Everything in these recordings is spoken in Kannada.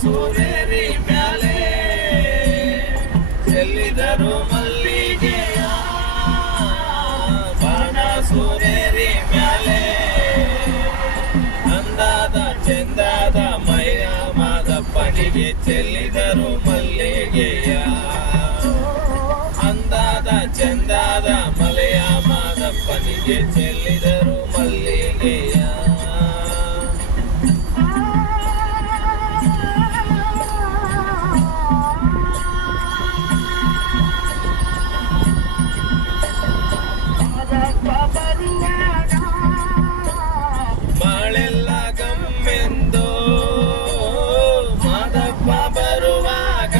ಸೂರೇರಿ ಮ್ಯಾಲೆ ಚೆಲ್ಲಿದರು ಮಲ್ಲಿಗೆಯ ಬಾಣ ಸೂರೇರಿ ಮ್ಯಾಲೆ ಅಂದಾದ ಚೆಂದಾದ ಮೈಯ ಮಾದಪ್ಪನಿಗೆ ಚೆಲ್ಲಿದರು ಮಲ್ಲಿಗೆಯ ಅಂದಾದ ಚೆಂದಾದ ಮಲೆಯ ಮಾದಪ್ಪನಿಗೆ ಚೆಲ್ಲಿದರು ಮಲ್ಲಿಗೆಯ ಬಾಳೆಲ್ಲ ಗಮ್ಮೆಂದು ಮಾದಪ್ಪ ಬರುವಾಗ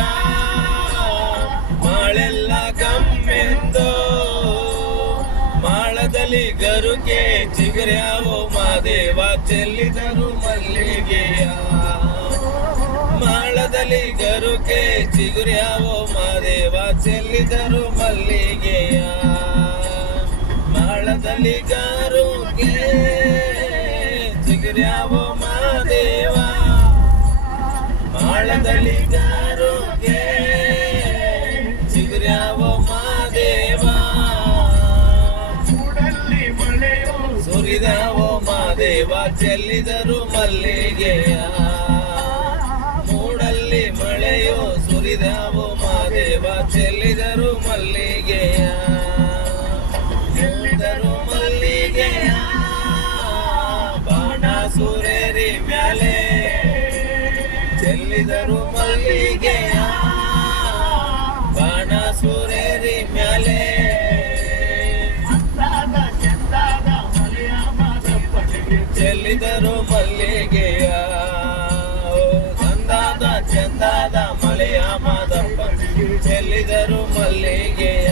ಬಾಳೆಲ್ಲ ಗಮ್ಮೆಂದು ಮಾಳದಲ್ಲಿ ಗರುಗೆ ಚಿಗುರ್ಯಾವೋ ಮಾದೇವ ಚೆಲ್ಲಿದರು ಮಲ್ಲಿಗೆಯ ಮಾಳದಲ್ಲಿ ಗರುಗೆ ಚಿಗುರ್ಯಾವೋ ಮಾದೇವ ಚೆಲ್ಲಿದರು ಮಲ್ಲಿಗೆಯ ಮಾಳದಲ್ಲಿ ಗರುಗೆ ಚಿಗುರ್ಯಾವೋ ಮಾದೇವ ಮಾಳದಲ್ಲಿ ಗರುಗೆ ಚಿಗುರ್ಯಾವೋ ಮಾದೇವ ಮೂಡಲ್ಲಿ ಮಳೆಯೋ ಸುರಿದಾವೋ ಮಾದೇವ ಚೆಲ್ಲಿದರು ಮಲ್ಲಿಗೆಯ ಮೂಡಲ್ಲಿ ಮಳೆಯೋ ಸುರಿದಾವೋ ಮಾದೇವ ಚೆಲ್ಲಿದರು ಮಲ್ಲಿಗೆಯ ಚೆಲ್ಲಿದರು ಮಲ್ಲಿಗೆಯ ಬಾಣ ಸೂರೇರಿ ಮ್ಯಾಲೆ ಚೆಲ್ಲಿದರು ಮಲ್ಲಿಗೆಯ ಬಾಣ ಸೂರೇರಿ ಮ್ಯಾಲೆ ಚೆಲ್ಲಿದರು ಮಲ್ಲಿಗೆಯ ಚಂದಾದ ಚಂದಾದ ಮಲೆಯ ಮಾದಪ್ಪ ಚೆಲ್ಲಿದರು ಮಲ್ಲಿಗೆಯ